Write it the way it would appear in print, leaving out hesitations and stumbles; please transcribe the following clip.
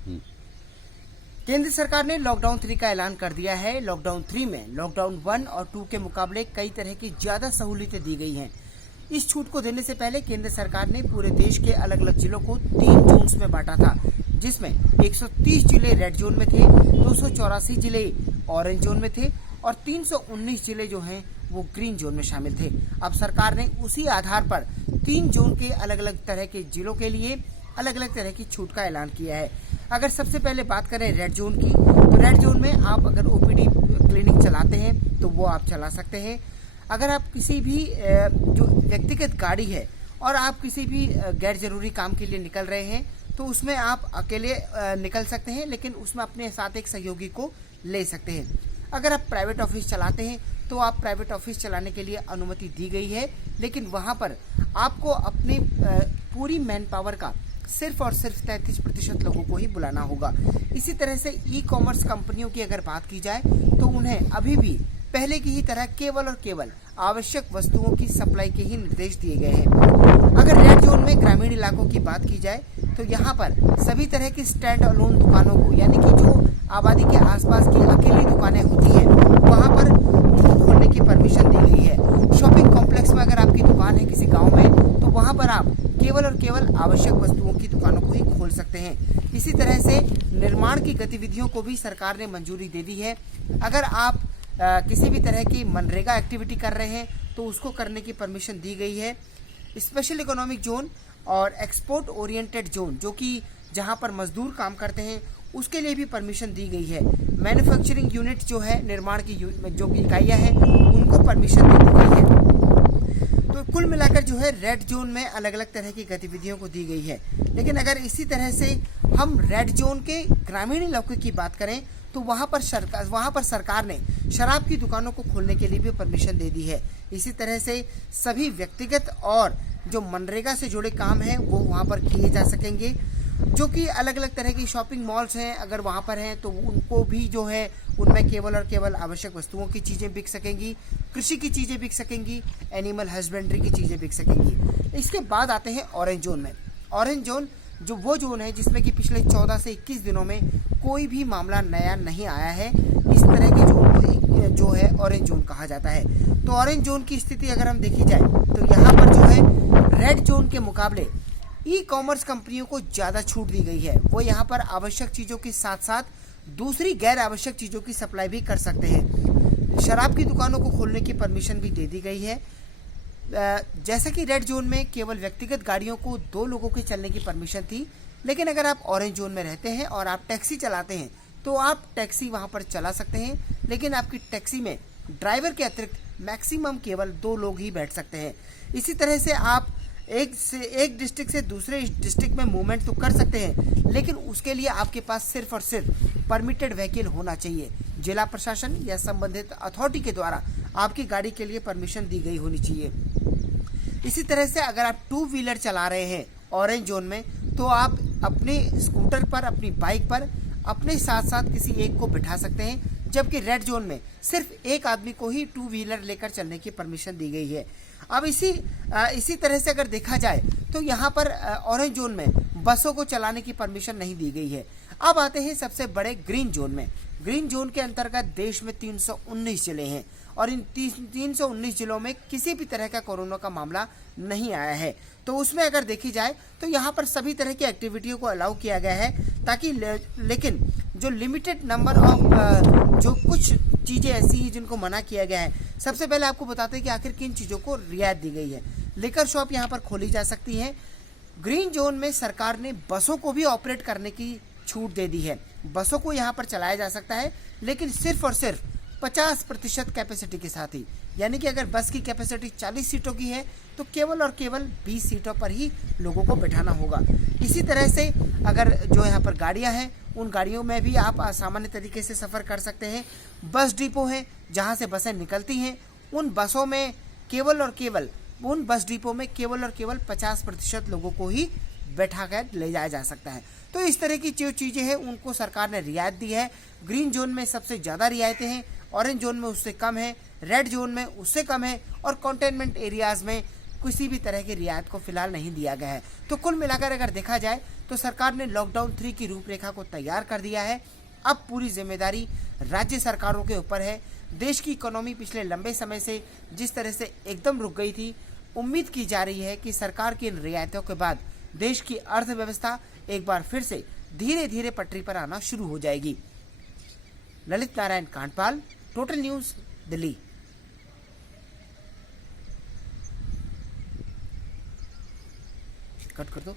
हम्म। केंद्र सरकार ने लॉकडाउन 3 का ऐलान कर दिया है। लॉकडाउन 3 में लॉकडाउन 1 और 2 के मुकाबले कई तरह की ज्यादा सहूलियतें दी गई हैं। इस छूट को देने से पहले केंद्र सरकार ने पूरे देश के अलग अलग जिलों को 3 जोन्स में बांटा था, जिसमें 130 जिले रेड जोन में थे, 284 जिले ऑरेंज जोन में थे और 319 जिले जो हैं वो ग्रीन जोन में शामिल थे। अब सरकार ने उसी आधार पर 3 जोन के अलग अलग तरह के जिलों के लिए अलग अलग तरह की छूट का ऐलान किया है। अगर सबसे पहले बात करें रेड जोन की, तो रेड जोन में आप अगर ओपीडी क्लिनिक चलाते हैं तो वो आप चला सकते हैं। अगर आप किसी भी जो व्यक्तिगत गाड़ी है और आप किसी भी गैर जरूरी काम के लिए निकल रहे हैं तो उसमें आप अकेले निकल सकते हैं, लेकिन उसमें अपने साथ एक सहयोगी को ले सकते हैं। अगर आप प्राइवेट ऑफिस चलाते हैं तो आप प्राइवेट ऑफिस चलाने के लिए अनुमति दी गई है, लेकिन वहां पर आपको अपने पूरी मैन पावर का सिर्फ और सिर्फ 33% लोगों को ही बुलाना होगा। इसी तरह से ई कॉमर्स कंपनियों की अगर बात की जाए तो उन्हें अभी भी पहले की ही तरह केवल और केवल आवश्यक वस्तुओं की सप्लाई के ही निर्देश दिए गए हैं। अगर रेड जोन में ग्रामीण इलाकों की बात की जाए तो यहाँ पर सभी तरह की स्टैंड अलोन दुकानों को, यानी कि जो आबादी के आसपास की अकेली दुकानें होती हैं, वहाँ पर उनको खोलने की परमिशन दी गई है। शॉपिंग कॉम्प्लेक्स में अगर आपकी दुकान है किसी गाँव में तो वहाँ पर आप केवल और केवल आवश्यक वस्तुओं की दुकानों को ही खोल सकते हैं। इसी तरह से निर्माण की गतिविधियों को भी सरकार ने मंजूरी दे दी है। अगर आप किसी भी तरह की मनरेगा एक्टिविटी कर रहे हैं तो उसको करने की परमिशन दी गई है। स्पेशल इकोनॉमिक जोन और एक्सपोर्ट ओरिएंटेड जोन, जो कि जहां पर मजदूर काम करते हैं, उसके लिए भी परमिशन दी गई है। मैन्युफैक्चरिंग यूनिट जो है, निर्माण की जो इकाइयाँ हैं, उनको परमिशन दे दी गई है। तो कुल मिलाकर जो है रेड जोन में अलग अलग तरह की गतिविधियों को दी गई है। लेकिन अगर इसी तरह से हम रेड जोन के ग्रामीण इलाकों की बात करें तो वहाँ पर सरकार ने शराब की दुकानों को खोलने के लिए भी परमिशन दे दी है। इसी तरह से सभी व्यक्तिगत और जो मनरेगा से जुड़े काम हैं वो वहाँ पर किए जा सकेंगे। जो कि अलग अलग तरह की शॉपिंग मॉल्स हैं, अगर वहाँ पर हैं तो उनको भी जो है उनमें केवल और केवल आवश्यक वस्तुओं की चीज़ें बिक सकेंगी, कृषि की चीज़ें बिक सकेंगी, एनिमल हस्बेंड्री की चीज़ें बिक सकेंगी। इसके बाद आते हैं ऑरेंज जोन में। ऑरेंज जोन जो वो जोन है जिसमें कि पिछले 14 से 21 दिनों में कोई भी मामला नया नहीं आया है। इस तरह के जोन को जो है ऑरेंज जोन कहा जाता है। तो ऑरेंज जोन की स्थिति अगर हम देखी जाए तो यहाँ पर जो है रेड जोन के मुकाबले ई कॉमर्स कंपनियों को ज़्यादा छूट दी गई है। वो यहाँ पर आवश्यक चीज़ों के साथ साथ दूसरी गैर आवश्यक चीज़ों की सप्लाई भी कर सकते हैं। शराब की दुकानों को खोलने की परमिशन भी दे दी गई है। जैसे कि रेड जोन में केवल व्यक्तिगत गाड़ियों को 2 लोगों के चलने की परमिशन थी, लेकिन अगर आप ऑरेंज जोन में रहते हैं और आप टैक्सी चलाते हैं तो आप टैक्सी वहाँ पर चला सकते हैं, लेकिन आपकी टैक्सी में ड्राइवर के अतिरिक्त मैक्सिमम केवल 2 लोग ही बैठ सकते हैं। इसी तरह से आप एक डिस्ट्रिक्ट से दूसरे डिस्ट्रिक्ट में मूवमेंट तो कर सकते हैं, लेकिन उसके लिए आपके पास सिर्फ और सिर्फ परमिटेड व्हीकल होना चाहिए। जिला प्रशासन या संबंधित अथॉरिटी के द्वारा आपकी गाड़ी के लिए परमिशन दी गई होनी चाहिए। इसी तरह से अगर आप 2 व्हीलर चला रहे हैं ऑरेंज जोन में तो आप अपने स्कूटर पर, अपनी बाइक पर अपने साथ साथ किसी एक को बिठा सकते हैं, जबकि रेड जोन में सिर्फ एक आदमी को ही 2 व्हीलर लेकर चलने की परमिशन दी गई है। अब इसी तरह से अगर देखा जाए तो यहाँ पर ऑरेंज जोन में बसों को चलाने की परमिशन नहीं दी गई है। अब आते हैं सबसे बड़े ग्रीन जोन में। ग्रीन जोन के अंतर्गत देश में 319 जिले हैं और इन 319 जिलों में किसी भी तरह का कोरोना का मामला नहीं आया है। तो उसमें अगर देखी जाए तो यहाँ पर सभी तरह की एक्टिविटियों को अलाउ किया गया है, ताकि लेकिन जो लिमिटेड नंबर ऑफ जो कुछ चीज़ें ऐसी हैं जिनको मना किया गया है। सबसे पहले आपको बताते हैं कि आखिर किन चीज़ों को रियायत दी गई है। लिकर शॉप यहाँ पर खोली जा सकती है। ग्रीन जोन में सरकार ने बसों को भी ऑपरेट करने की छूट दे दी है। बसों को यहाँ पर चलाया जा सकता है, लेकिन सिर्फ और सिर्फ 50% कैपेसिटी के साथ ही। यानी कि अगर बस की कैपेसिटी 40 सीटों की है तो केवल और केवल 20 सीटों पर ही लोगों को बिठाना होगा। इसी तरह से अगर जो यहाँ पर गाड़ियाँ हैं उन गाड़ियों में भी आप सामान्य तरीके से सफ़र कर सकते हैं। बस डिपो हैं जहाँ से बसें निकलती हैं, उन बसों में केवल और केवल उन बस डिपो में केवल और केवल 50% लोगों को ही बैठा कर ले जाया जा सकता है। तो इस तरह की जो चीज़ें हैं उनको सरकार ने रियायत दी है। ग्रीन जोन में सबसे ज़्यादा रियायतें हैं, ऑरेंज जोन में उससे कम है, रेड जोन में उससे कम है और कंटेनमेंट एरियाज़ में किसी भी तरह की रियायत को फिलहाल नहीं दिया गया है। तो कुल मिलाकर अगर देखा जाए तो सरकार ने लॉकडाउन 3 की रूपरेखा को तैयार कर दिया है। अब पूरी जिम्मेदारी राज्य सरकारों के ऊपर है। देश की इकोनॉमी पिछले लंबे समय से जिस तरह से एकदम रुक गई थी, उम्मीद की जा रही है कि सरकार की इन रियायतों के बाद देश की अर्थव्यवस्था एक बार फिर से धीरे धीरे पटरी पर आना शुरू हो जाएगी। Lalit Narayan Kandpal, total news, Delhi. Cut कर दो।